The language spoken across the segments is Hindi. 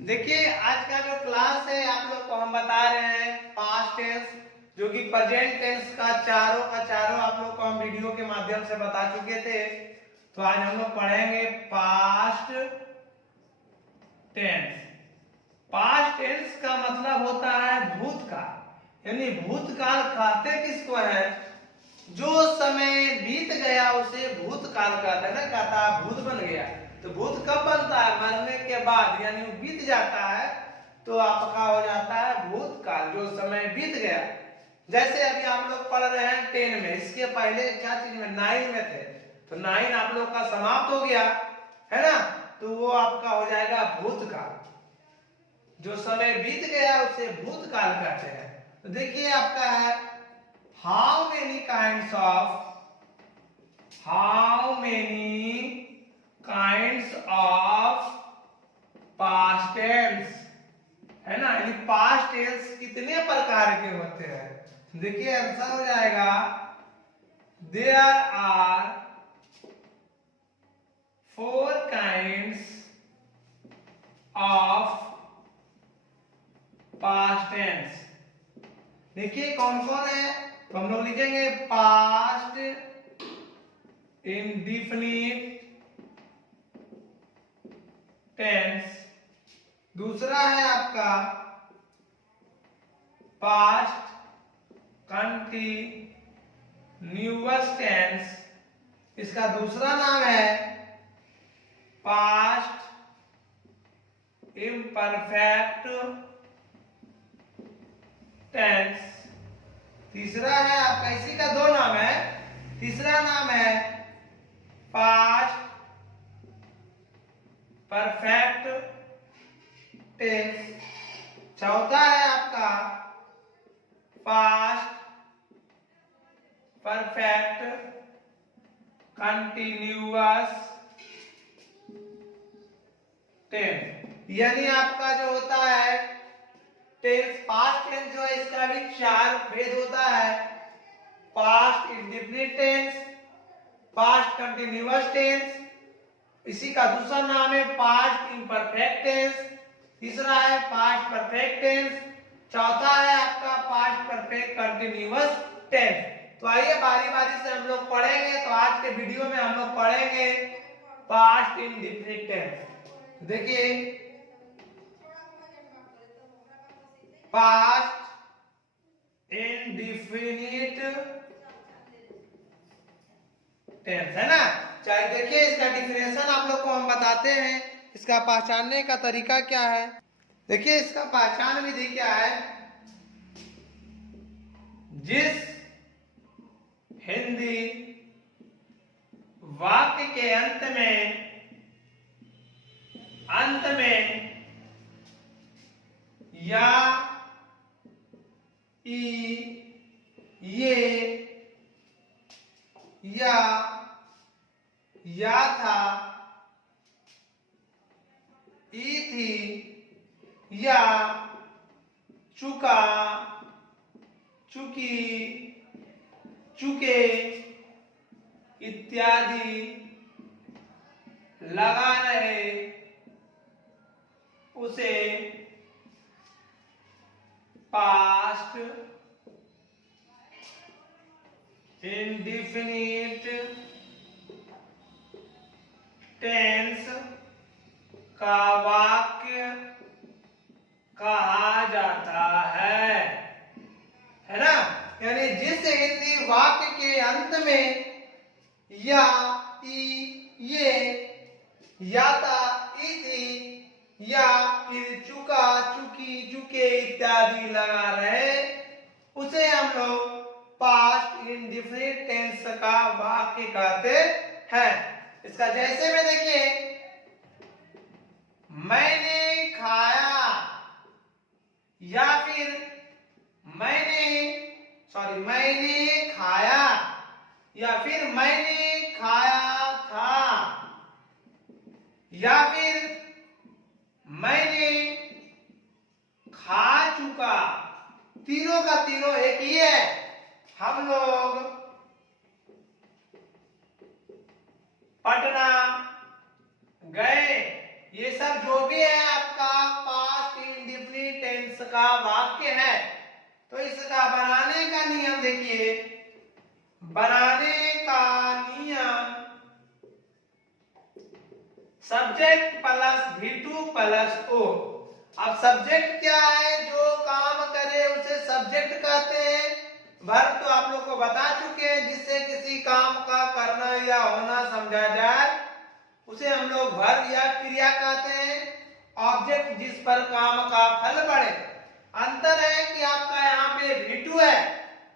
देखिए आज का जो क्लास है आप लोग को हम बता रहे हैं पास्ट टेंस जो कि प्रेजेंट टेंस का चारों आप लोग को हम वीडियो के माध्यम से बता चुके थे। तो आज हम लोग पढ़ेंगे पास्ट टेंस। पास्ट टेंस का मतलब होता है भूतकाल, यानी भूतकाल कहते किसको है? जो समय बीत गया उसे भूतकाल कहते हैं ना, कहता भूत बन गया। तो भूत कब बनता है? मरने के बाद, यानी वो बीत जाता है तो आपका हो जाता है भूतकाल, जो समय बीत गया। जैसे अभी आप लोग पढ़ रहे हैं 10 में, इसके पहले क्या चीज में 9 में थे, तो 9 आप लोग का समाप्त हो गया है ना, तो वो आपका हो जाएगा भूतकाल। जो समय बीत गया उसे भूतकाल कहते हैं। तो देखिए आपका है how many kinds of past tense, है ना, यानी पास्ट टेंस कितने प्रकार के होते हैं। देखिए आंसर हो जाएगा there are 4 kinds of past tense. देखिए कौन कौन है, तो हम लोग लिखेंगे पास्ट इंडेफिनिट टेंस, दूसरा है आपका पास्ट कंटिन्यूअस टेंस, इसका दूसरा नाम है पास्ट इम्परफेक्ट टेंस, तीसरा है आपका, इसी का 2 नाम है, तीसरा नाम है पास्ट परफेक्ट टेंस, चौथा है आपका पास्ट परफेक्ट कंटिन्यूअस टेंस। यानी आपका जो होता है टेंस, पास्ट टेंस जो है इसका भी 4 भेद होता है। Past indefinite tense, past continuous tense, इसी का दूसरा नाम है पास्ट इम्परफेक्ट टेंस, तीसरा है पास्ट परफेक्ट टेंस, चौथा है आपका पास्ट परफेक्ट कंटिन्यूअस टेंस। तो आइए बारी बारी से हम लोग पढ़ेंगे। तो आज के वीडियो में हम लोग पढ़ेंगे पास्ट इंडेफिनिट टेंस। देखिए पास्ट इंडेफिनिट टेंस है ना, चाहे देखिए इसका डिफिनेशन आप लोग को हम बताते हैं, इसका पहचानने का तरीका क्या है। देखिए इसका पहचान विधि क्या है, जिस हिंदी वाक्य के अंत में या ई ये या था ई थी या चुका चुकी चुके इत्यादि लगा रहे उसे पास्ट इंडेफिनिट टेंस का वाक्य कहा जाता है ना, यानी जिस हिंदी वाक्य के अंत में या ई ये या था ई थी या फिर चुका चुकी चुके इत्यादि लगा रहे उसे हम लोग पास्ट इंडेफिनिट टेंस का वाक्य कहते हैं। इसका जैसे में देखिए मैंने खाया या फिर मैंने खाया या फिर मैंने खाया था या फिर मैंने खा चुका, तीनों का तीनों एक ही है। हम लोग पटना गए, ये सब जो भी है आपका का वाक्य है। तो इसका बनाने का नियम देखिए, बनाने का नियम subject plus V2 plus O। अब सब्जेक्ट क्या है, जो काम करे उसे सब्जेक्ट कहते हैं। वर्ब तो आप लोग को बता चुके हैं, जिससे किसी काम का करना या होना समझा जाए उसे हम लोग वर्ब या क्रिया कहते हैं। ऑब्जेक्ट जिस पर काम का फल पड़े। अंतर है कि आपका यहाँ पे V2 है,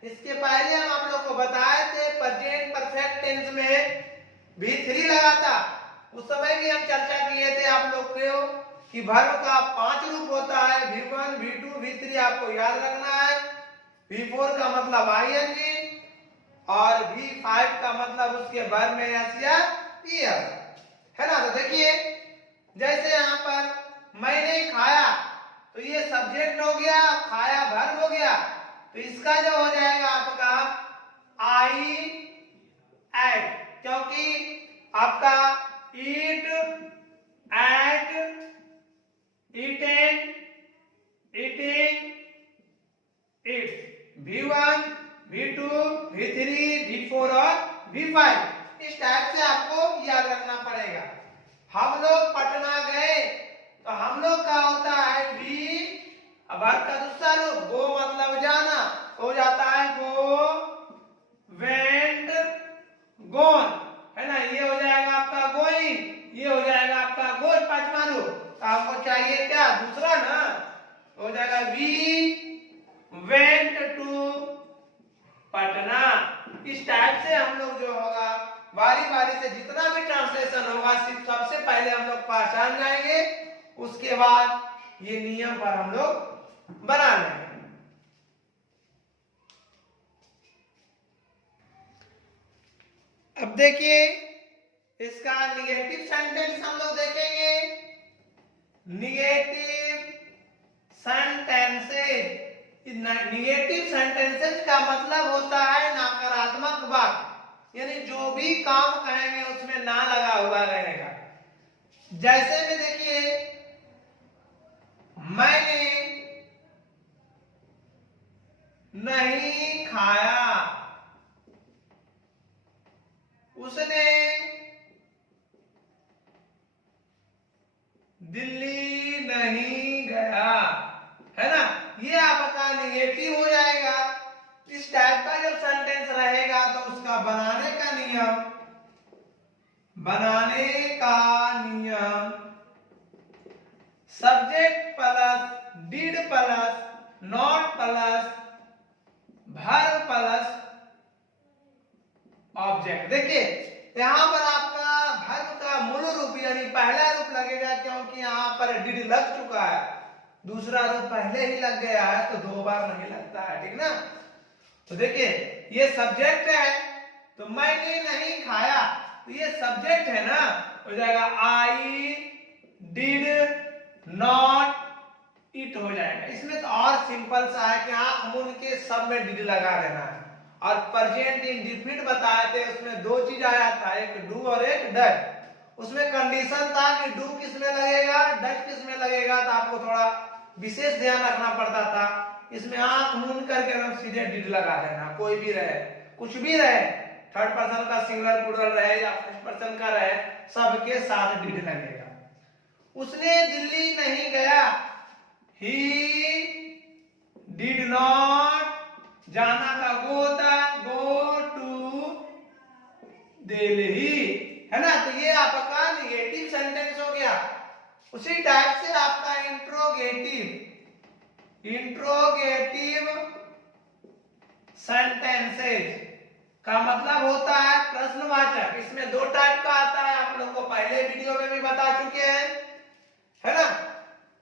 इसके पहले हम आप लोग को बताए थे प्रेजेंट परफेक्ट टेंस में V3 लगा था। उस समय भी हम चर्चा किए थे आप लोग को कि वर्ब का 5 रूप होता है, V1, V2, V3 आपको याद रखना है। V4 का मतलब ing और V5 का मतलब उसके वर्ब में यस या ईयर, है ना। तो देखिए जैसे यहाँ पर मैंने खाया, तो ये सब्जेक्ट हो गया, खाया वर्ब हो गया। तो इसका जो हो जाएगा आपका आई एट, क्योंकि आपका eat, ate, eaten, eating, its, V1, V2, V3, V4 और V5 इस टाइप से आपको याद रखना पड़ेगा। हम लोग पटना गए, तो हम लोग का होता है वी, वर्ब का दूसरा रूप गो मतलब जाना, हो जाता है गो, वेंट, गोन, है ना। ये हो जाएगा आपका गोइंग, ये हो जाएगा आपका गोज, पांचवा रूप। तो आपको चाहिए क्या, दूसरा ना, हो जाएगा वी वेंट टू पटना। इस टाइप से हम लोग जो होगा बारी बारी से जितना भी ट्रांसलेशन होगा सिर्फ सबसे पहले हम लोग पहचान जाएंगे, उसके बाद ये नियम पर हम लोग बना लेंगे। अब देखिए इसका निगेटिव सेंटेंस हम लोग देखेंगे। निगेटिव सेंटेंसेस, निगेटिव सेंटेंसेस का मतलब होता है नकारात्मक वाक्य, यानी जो भी काम कहेंगे उसमें ना लगा हुआ रहेगा। जैसे में देखिए मैंने नहीं खाया, उसने दिल्ली नहीं गया, है ना। ये आपका निगेटिव हो जाएगा। इस टाइप का जब सेंटेंस रहेगा तो उसका बनाने का नियम, बनाने का नियम subject plus did plus not plus verb plus object. देखिए यहाँ पर आपका वर्ब का मूल रूप यानी पहला रूप लगेगा, क्योंकि यहाँ पर डिड लग चुका है, दूसरा रूप पहले ही लग गया है तो दो बार नहीं लगता है, ठीक ना। तो देखिए ये सब्जेक्ट है, तो मैंने नहीं खाया, तो ये सब्जेक्ट है ना, हो जाएगा आई डिड नॉट इट हो जाएगा। इसमें तो और सिंपल सा है कि आंख मूंद के सब में डिड लगा देना है। और प्रेजेंट इंडेफिनिट बताए थे, उसमें दो चीज आया था, एक डू और एक डज। उसमें कंडीशन था कि डू किस में लगेगा, डज किस में लगेगा, तो आपको थोड़ा विशेष ध्यान रखना पड़ता था। इसमें आंख मूंद करके हम सीधे डिड लगा देना, कोई भी रहे, कुछ भी रहे, थर्ड पर्सन का सिंगुलर प्लूरल रहे या फर्स्ट पर्सन का रहे, सबके साथ डिड लगेगा। उसने दिल्ली नहीं गया, ही डिड नॉट, जाना का गो था, गो टू दिल्ली, है ना। तो ये आपका निगेटिव सेंटेंस हो गया। उसी टाइप से आपका इंट्रोगेटिव सेंटेंसेस का मतलब होता है प्रश्नवाचक। इसमें दो टाइप का आता है, आप लोगों को पहले वीडियो में भी बता चुके हैं, है ना,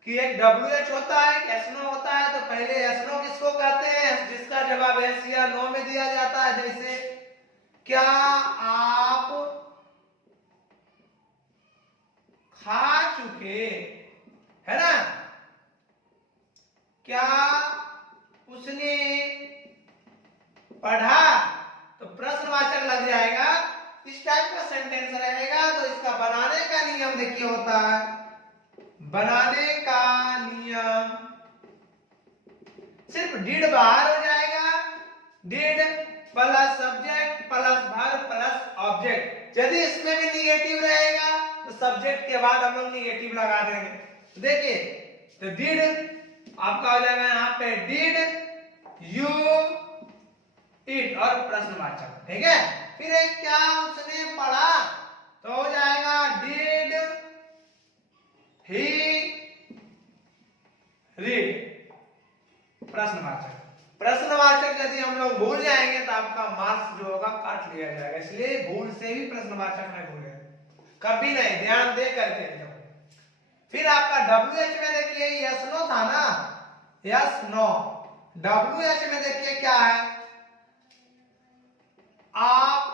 कि एक WH होता है, एक yes no होता है। तो पहले yes no किसको कहते हैं, जिसका जवाब yes या no में दिया जाता है। जैसे क्या आप खा चुके, है ना, क्या उसने पढ़ा, तो प्रश्नवाचक लग जाएगा। इस टाइप का सेंटेंस रहेगा। तो इसका बनाने का नियम देखिए होता है, बनाने का नियम सिर्फ डिड बाहर हो जाएगा, did plus subject plus verb plus object. यदि इसमें भी निगेटिव रहेगा तो सब्जेक्ट के बाद हम लोग निगेटिव लगा देंगे। देखिए तो डिड आपका हो जाएगा यहाँ पे डिड यू ईट और प्रश्नवाचक, ठीक है। फिर एक क्या उसने पढ़ा तो हो जाएगा डिड ही रीड प्रश्नवाचक। प्रश्नवाचक यदि हम लोग भूल जाएंगे तो आपका मार्क्स जो होगा काट लिया जाएगा, इसलिए भूल से भी प्रश्नवाचक नहीं भूले, कभी नहीं, ध्यान दे करके एकदम। फिर आपका WH में देखिए यस नो था ना, यस नो। WH में देखिए क्या है, आप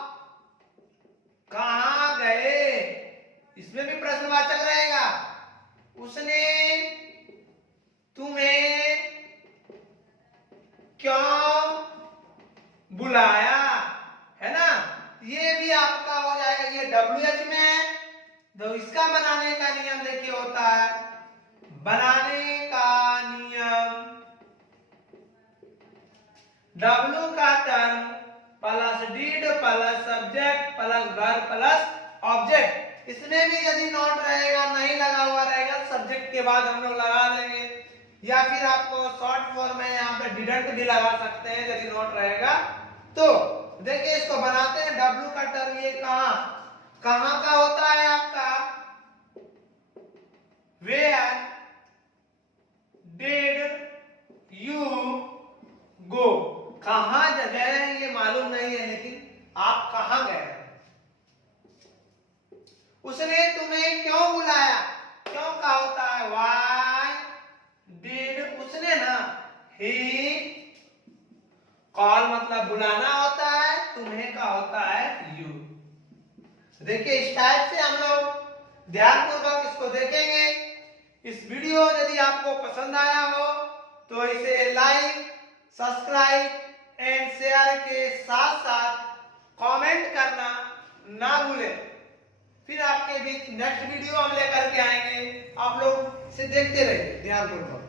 कहां गए, इसमें भी प्रश्नवाचक रहेगा। उसने तुम्हें क्यों बुलाया, है ना, ये भी आपका हो जाएगा। ये WH में है तो इसका बनाने का नियम देखिए होता है, बनाने का नियम W का term plus did plus subject plus verb plus object. इसमें भी यदि नॉट रहेगा, नहीं लगा हुआ रहेगा, सब्जेक्ट के बाद हम लोग लगा देंगे, या फिर आपको शॉर्ट फॉर्म में यहाँ पे डिडक्ट भी लगा सकते हैं यदि नॉट रहेगा तो। देखिए इसको बनाते हैं, W का टर्म ये कहां का होता है आपका, वेयर डिड यू गो, कहां जगह है ये मालूम नहीं है, लेकिन आप कहां गए। उसने तुम्हें क्यों बुलाया, क्यों का होता है व्हाई डिड, उसने ना, ही कॉल मतलब बुलाना होता है, तुम्हें का होता है यू। देखिए इस टाइप से हम लोग ध्यानपूर्वक इसको देखेंगे। इस वीडियो यदि आपको पसंद आया हो तो इसे लाइक सब्सक्राइब एंड शेयर के साथ साथ कमेंट करना ना भूलें। फिर आपके बीच नेक्स्ट वीडियो हम लेकर के आएंगे, आप लोग इसे देखते रहिए ध्यानपूर्वक।